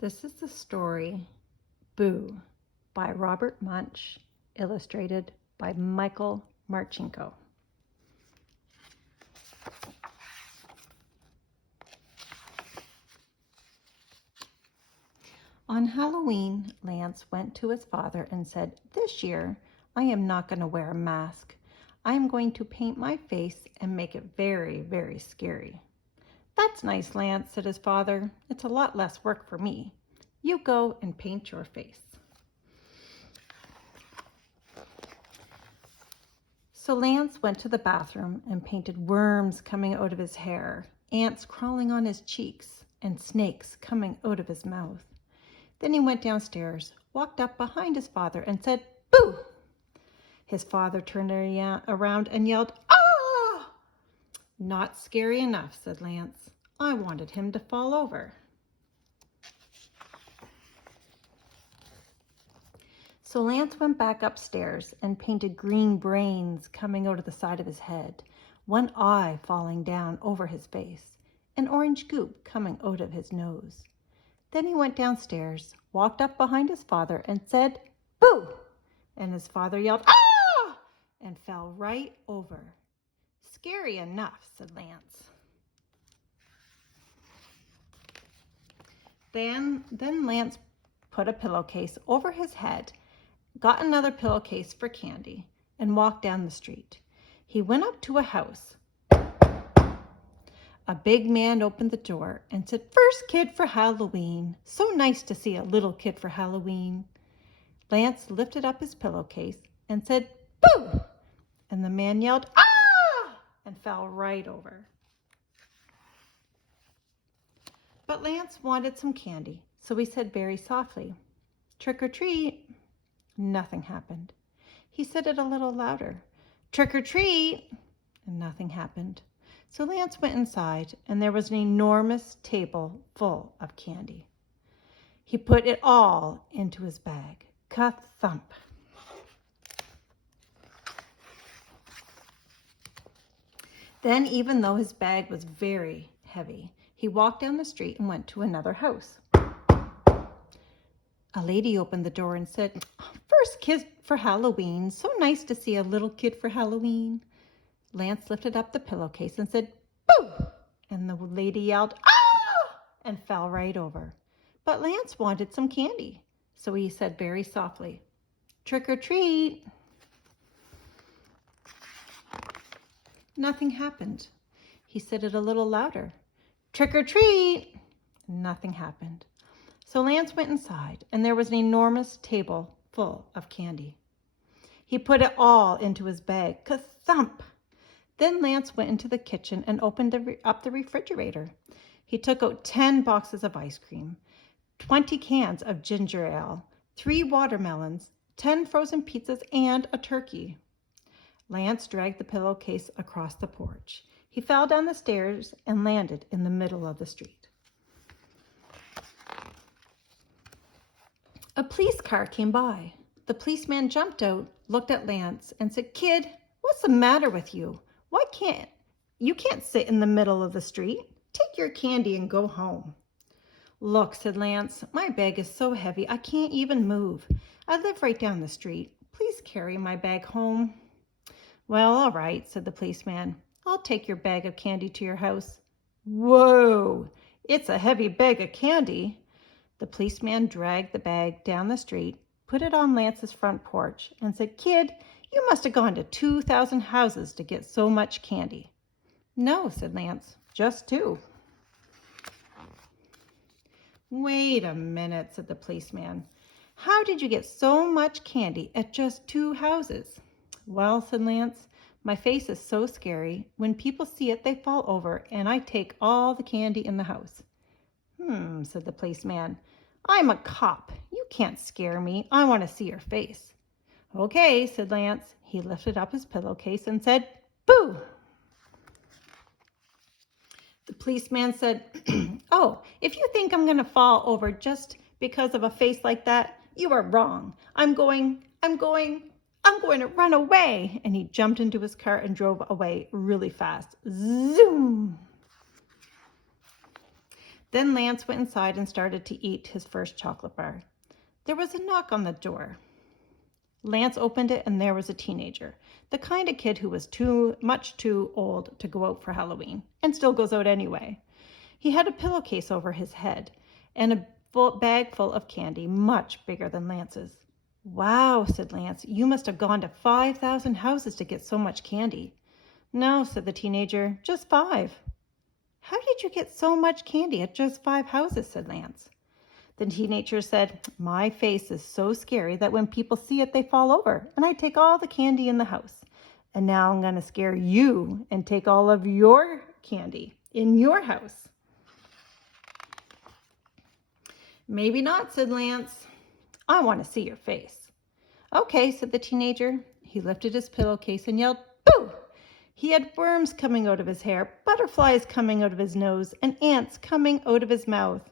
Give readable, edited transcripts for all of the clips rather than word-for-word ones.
This is the story Boo by Robert Munsch, illustrated by Michael Marchenko. On Halloween, Lance went to his father and said, "This year, I am not going to wear a mask. I am going to paint my face and make it very, very scary." "That's nice, Lance," said his father. "It's a lot less work for me. You go and paint your face." So Lance went to the bathroom and painted worms coming out of his hair, ants crawling on his cheeks, and snakes coming out of his mouth. Then he went downstairs, walked up behind his father, and said, "Boo!" His father turned around and yelled, "Ah!" "Not scary enough," said Lance. "I wanted him to fall over." So Lance went back upstairs and painted green brains coming out of the side of his head, one eye falling down over his face, and orange goop coming out of his nose. Then he went downstairs, walked up behind his father, and said, "Boo!" And his father yelled, "Ah!" and fell right over. "Scary enough," said Lance. Then Lance put a pillowcase over his head, got another pillowcase for candy, and walked down the street. He went up to a house. A big man opened the door and said, "First kid for Halloween. So nice to see a little kid for Halloween." Lance lifted up his pillowcase and said, "Boo!" And the man yelled, "Ah!" and fell right over. But Lance wanted some candy, so he said very softly, "Trick or treat." Nothing happened. He said it a little louder, "Trick or treat," and nothing happened. So Lance went inside, and there was an enormous table full of candy. He put it all into his bag. Ka-thump. Then, even though his bag was very heavy, he walked down the street and went to another house. A lady opened the door and said, "First kid for Halloween. So nice to see a little kid for Halloween." Lance lifted up the pillowcase and said, "Boo!" And the lady yelled, "Ah!" and fell right over. But Lance wanted some candy, so he said very softly, "Trick or treat." Nothing happened. He said it a little louder, "Trick or treat." Nothing happened. So Lance went inside, and there was an enormous table full of candy. He put it all into his bag. Ka-thump! Then Lance went into the kitchen and opened up the refrigerator. He took out 10 boxes of ice cream, 20 cans of ginger ale, 3 watermelons, 10 frozen pizzas, and a turkey. Lance dragged the pillowcase across the porch. He fell down the stairs and landed in the middle of the street. A police car came by. The policeman jumped out, looked at Lance, and said, "Kid, what's the matter with you? You can't sit in the middle of the street. Take your candy and go home." "Look," said Lance, "my bag is so heavy I can't even move. I live right down the street. Please carry my bag home." "Well, all right," said the policeman. "I'll take your bag of candy to your house." "Whoa, it's a heavy bag of candy." The policeman dragged the bag down the street, put it on Lance's front porch, and said, "Kid, you must have gone to 2,000 houses to get so much candy." "No," said Lance, "just 2. "Wait a minute," said the policeman. "How did you get so much candy at just 2 houses?" "Well," said Lance, "my face is so scary. When people see it, they fall over, and I take all the candy in the house." Said the policeman. "I'm a cop. You can't scare me. I want to see your face." "Okay," said Lance. He lifted up his pillowcase and said, "Boo!" The policeman said, "Oh, if you think I'm going to fall over just because of a face like that, you are wrong. I'm going to run away." And he jumped into his car and drove away really fast. Zoom! Then Lance went inside and started to eat his first chocolate bar. There was a knock on the door. Lance opened it, and there was a teenager, the kind of kid who was much too old to go out for Halloween, and still goes out anyway. He had a pillowcase over his head and a bag full of candy, much bigger than Lance's. "Wow," said Lance, "you must have gone to 5,000 houses to get so much candy." "No," said the teenager, "just 5. "How did you get so much candy at just 5 houses?" said Lance. The teenager said, "My face is so scary that when people see it, they fall over, and I take all the candy in the house. And now I'm going to scare you and take all of your candy in your house." "Maybe not," said Lance. "I want to see your face." "Okay," said the teenager. He lifted his pillowcase and yelled, "Boo!" He had worms coming out of his hair, butterflies coming out of his nose, and ants coming out of his mouth.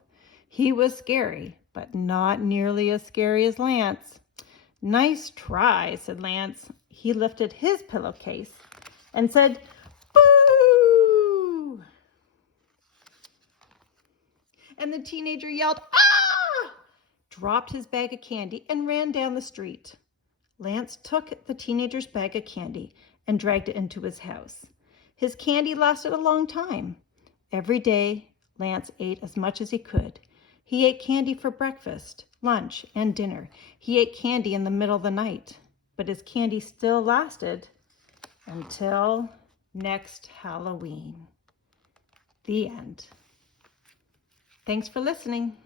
He was scary, but not nearly as scary as Lance. "Nice try," said Lance. He lifted his pillowcase and said, "Boo!" And the teenager yelled, "Ah!" dropped his bag of candy, and ran down the street. Lance took the teenager's bag of candy and dragged it into his house. His candy lasted a long time. Every day, Lance ate as much as he could. He ate candy for breakfast, lunch, and dinner. He ate candy in the middle of the night, but his candy still lasted until next Halloween. The end. Thanks for listening.